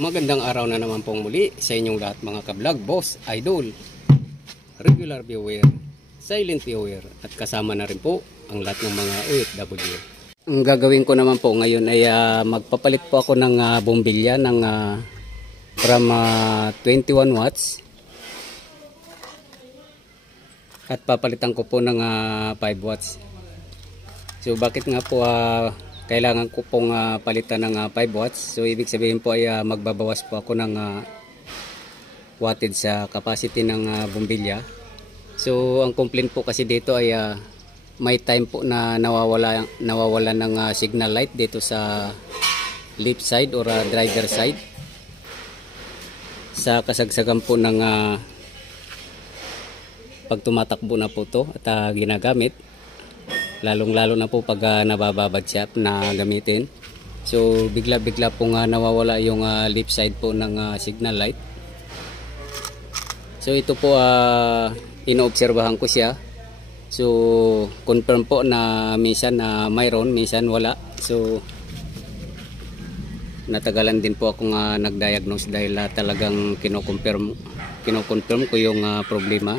Magandang araw na naman pong muli sa inyong lahat mga kablog, boss, idol, regular viewer, silent viewer at kasama na rin po ang lahat ng mga OFW. Ang gagawin ko naman po ngayon ay magpapalit po ako ng bombilya ng from 21 watts at papalitan ko po ng 5 watts. So bakit nga po kailangan ko pong palitan ng 5 watts. So ibig sabihin po ay magbabawas po ako ng wattage sa capacity ng bombilya. So ang complaint po kasi dito ay may time po na nawawala ng signal light dito sa left side or driver side. Sa kasagsagan po ng pag tumatakbo na po to at ginagamit. Lalong-lalo na po pag nabababad siya na gamitin. So bigla-bigla po nawawala yung left side po ng signal light. So ito po inoobserbahan ko siya. So confirm po na minsan mayroon, minsan wala. So natagalan din po akong nag-diagnose dahil talagang kino-confirm ko yung problema.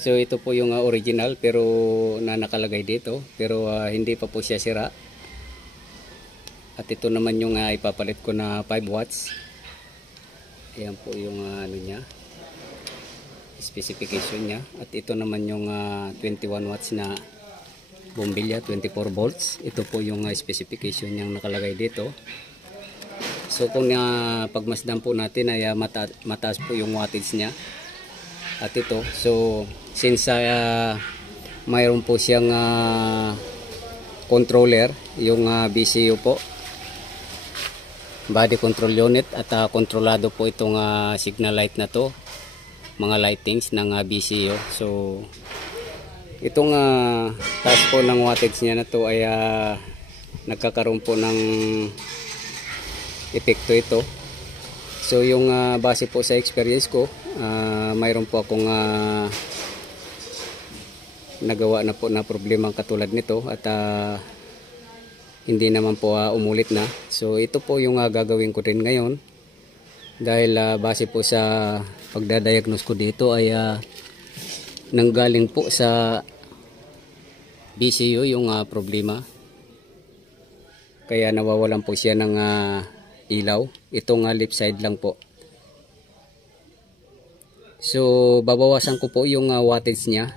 So ito po yung original pero nakalagay dito, pero hindi pa po siya sira. At ito naman yung ipapalit ko na 5 watts. Ayan po yung ano niya, specification niya. At ito naman yung 21 watts na bombilya, 24 volts. Ito po yung specification niyang nakalagay dito. So kung pagmasdan po natin ay mataas po yung wattage niya. At ito, so since mayroon po siyang controller, yung BCU po, body control unit, at kontrolado po itong signal light na to, mga lightings ng BCU. So itong taas po ng wattage niya na to ay nagkakaroon po ng epekto ito. So yung base po sa experience ko, mayroon po akong nagawa na po na problema katulad nito at hindi naman po umulit na. So ito po yung gagawin ko rin ngayon dahil base po sa pagdadiagnose ko dito ay nanggaling po sa BCU yung problema. Kaya nawawalan po siya ng ilaw. Itong left side lang po. So babawasan ko po yung wattage niya.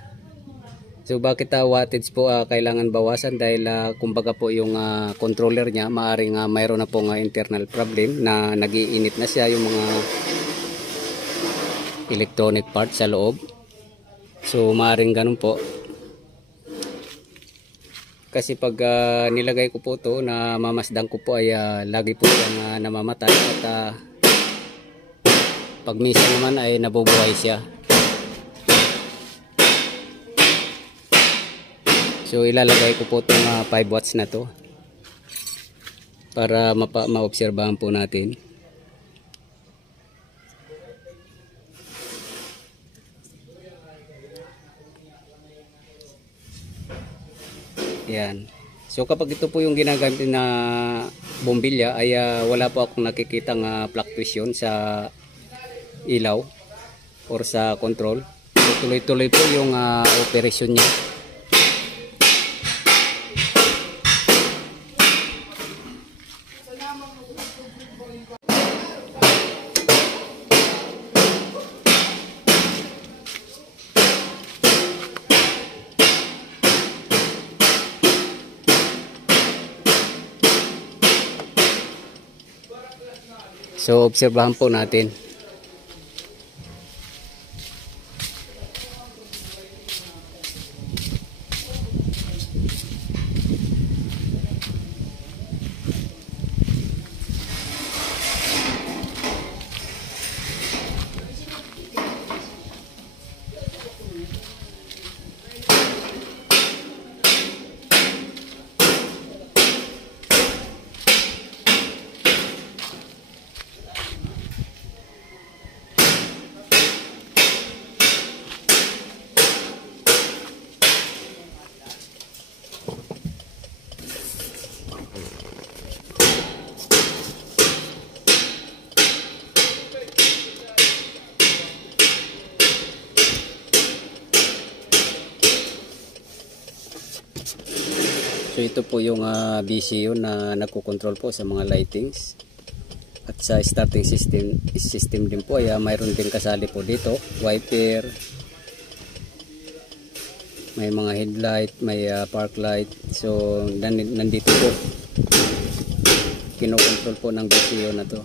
So bakit wattage po kailangan bawasan? Dahil kumbaga po yung controller niya maaring mayroon na pong internal problem na nagiinit na siya yung mga electronic parts sa loob. So maaring ganun po. Kasi pag nilagay ko po to na mamasdan ko po ay lagi po siyang namamatay at pag minsan naman ay nabubuhay siya. So ilalagay ko po itong 5 watts na to para maobserbahan po natin. Yan. So kapag ito po yung ginagamit na bombilya ay wala po akong nakikitang fluctuation sa ilaw or sa control. So tuloy-tuloy po yung operasyon niya. So obserbahan po natin. So ito po yung VCU na nagko-control po sa mga lightings. At sa starting system din po ay mayroon din kasali po dito, wiper, may mga headlight, may park light. So nandito po kinokontrol po ng VCU na to.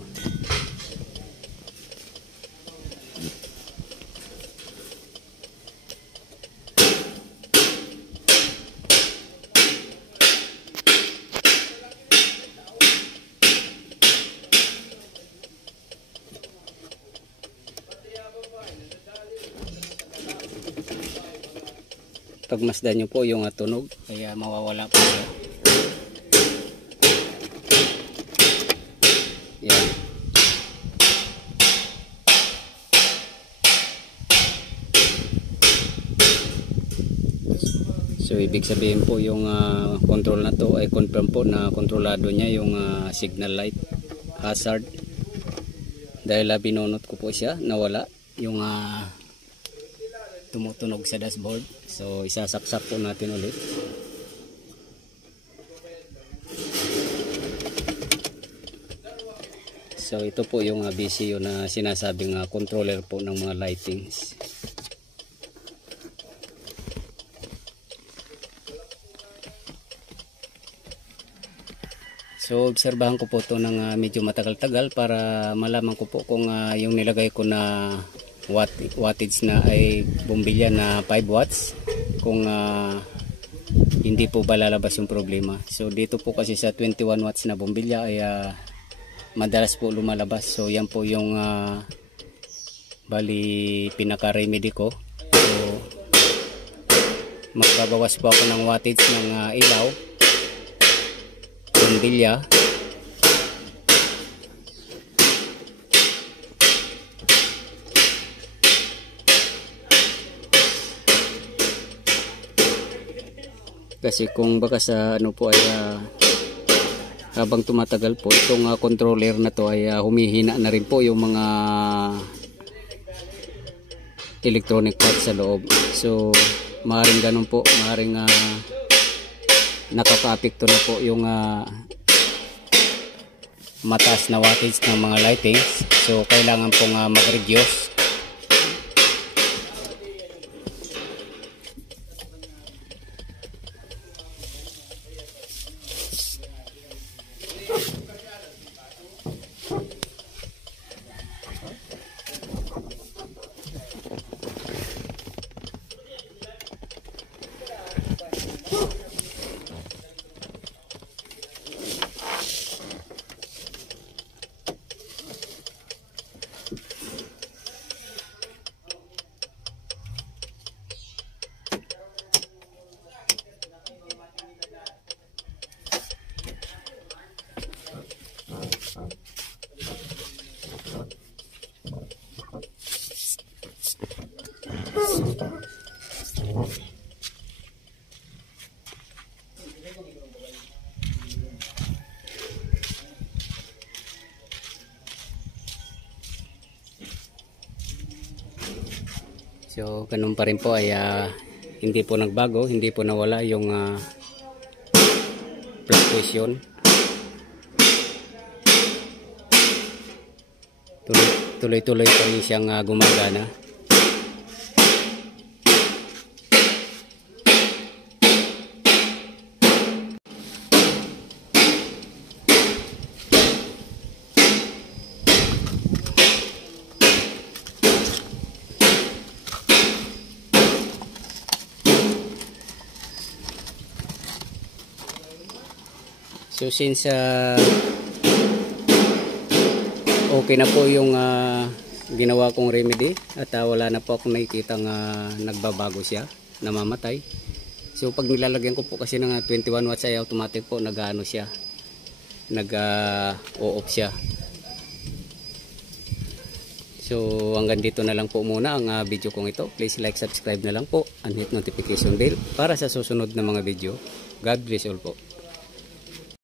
Pagmasdan nyo po yung tunog, kaya mawawala po siya. Yan. So ibig sabihin po yung control na to ay confirm po na kontrolado niya yung signal light hazard. Dahil binunot ko po siya, nawala yung tumutunog sa dashboard. So isasaksak po natin ulit. So ito po yung VCU na sinasabing controller po ng mga lightings. So obserbahan ko po ito ng medyo matagal-tagal para malaman ko po kung yung nilagay ko na wattage na ay bombilya na 5 watts, kung hindi po ba lalabas yung problema. So dito po kasi sa 21 watts na bombilya ay madalas po lumalabas. So yan po yung bali pinaka-remedy ko. So magbabawas po ako ng wattage ng ilaw, bombilya, kasi kung baka sa ano po ay habang tumatagal po itong controller na to ay humihina na rin po yung mga electronic parts sa loob. So maaaring ganun po, maaaring nakaka-apekto na po yung mataas na wattage ng mga lightings. So kailangan pong mag-reduce. So ganun pa rin po ay hindi po nagbago, hindi po nawala yung fluctuation. Tuloy-tuloy pa rin siyang gumagana. So since okay na po yung ginawa kong remedy at wala na po akong nakikita nagbabago siya, namamatay. So pag nilalagyan ko po kasi ng 21 watts ay automatic po nag-ano siya, nag-o-off siya. So hanggang dito na lang po muna ang video kong ito. Please like, subscribe na lang po and hit notification bell para sa susunod na mga video. God bless all po.